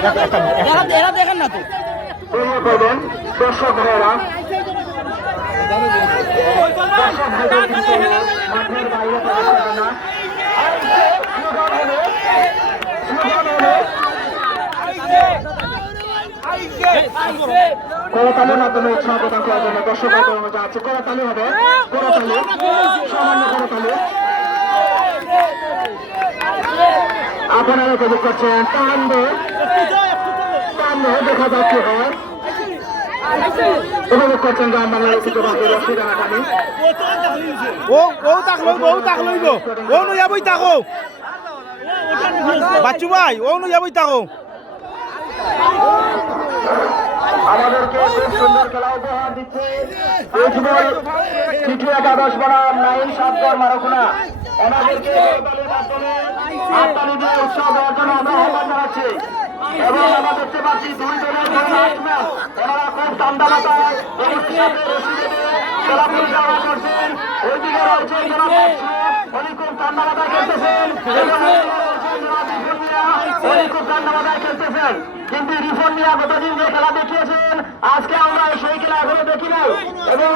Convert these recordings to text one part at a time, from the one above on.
এরা মাধ্যমে উৎসাহ প্রদান করার জন্য দর্শক অনুরোধ আছে করতালি হবে সামান্য আপনারা উপভোগ করছেন তান্ড তান্ড দেখা যাচ্ছে হয়। উপভোগ করছেন গ্রাম বাংলার ঐতিহ্যবাহী রশ্মি টানাটানি ও ও তাক লইব ও তাক বাচ্চু ভাই ও নো যাবই তাকো সুন্দর খেলা উপহার দিচ্ছে। সময় একাদশ বনাম, নাইন সাতগর মারকুনা ওনাদেরকে মাধ্যমে দিয়ে উৎসাহ দেওয়ার জন্য আমরা আহ্বান জানাচ্ছি। দেখতে পাচ্ছি দুই দলের খেলতেছেন। উনি খুব খেলতেছেন। রিফন গতদিন যে খেলা দেখিয়েছেন, আজকে আমরা সেই খেলা এখনও দেখি নাই। এবং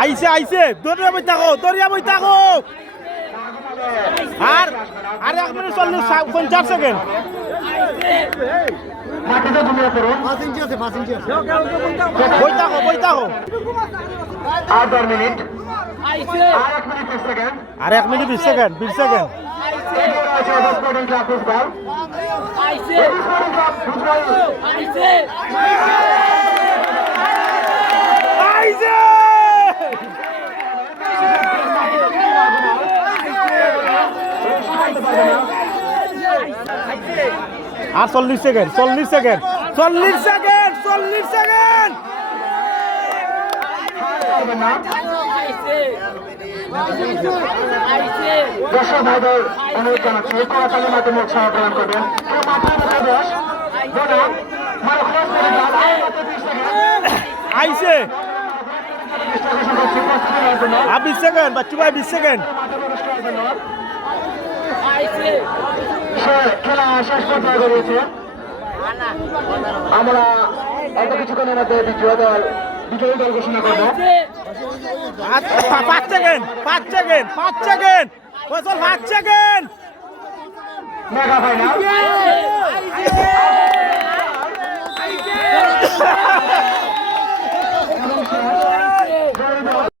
আইছে আইছে। তোর যাবই তাকো তোর যাবই তাকো আর আর এক মিনিট চল্লিশ পঞ্চাশ সেকেন্ড। মাটিতে ঘুমিয়ে পড়ুন বই তাকো বই তাকো আর দেড় মিনিট আর এক মিনিট বিশ সেকেন্ড আর এক মিনিট বিশ সেকেন্ড বিশ সেকেন্ড আর চল্লিশ সেকেন্ড চল্লিশ সেকেন্ড চল্লিশ সেকেন্ড চল্লিশ সেকেন্ড। দর্শক ভাইদের অনুরোধ জানাচ্ছি মাধ্যমে উৎসাহ প্রদান করবেন। জন্য আর বিশ সেকেন্ড বাচ্চু ভাই বিশ সেকেন্ড। খেলা শেষ পর্যায়ে গড়িয়েছে আমরা অল্প কিছুক্ষণের মধ্যে দ্বিতীয় দল বিজয়ী দল ঘোষণা করব। পাঁচ সেকেন্ড পাঁচ সেকেন্ড পাঁচ সেকেন্ড পাঁচ সেকেন্ড মেগা ফাইনাল।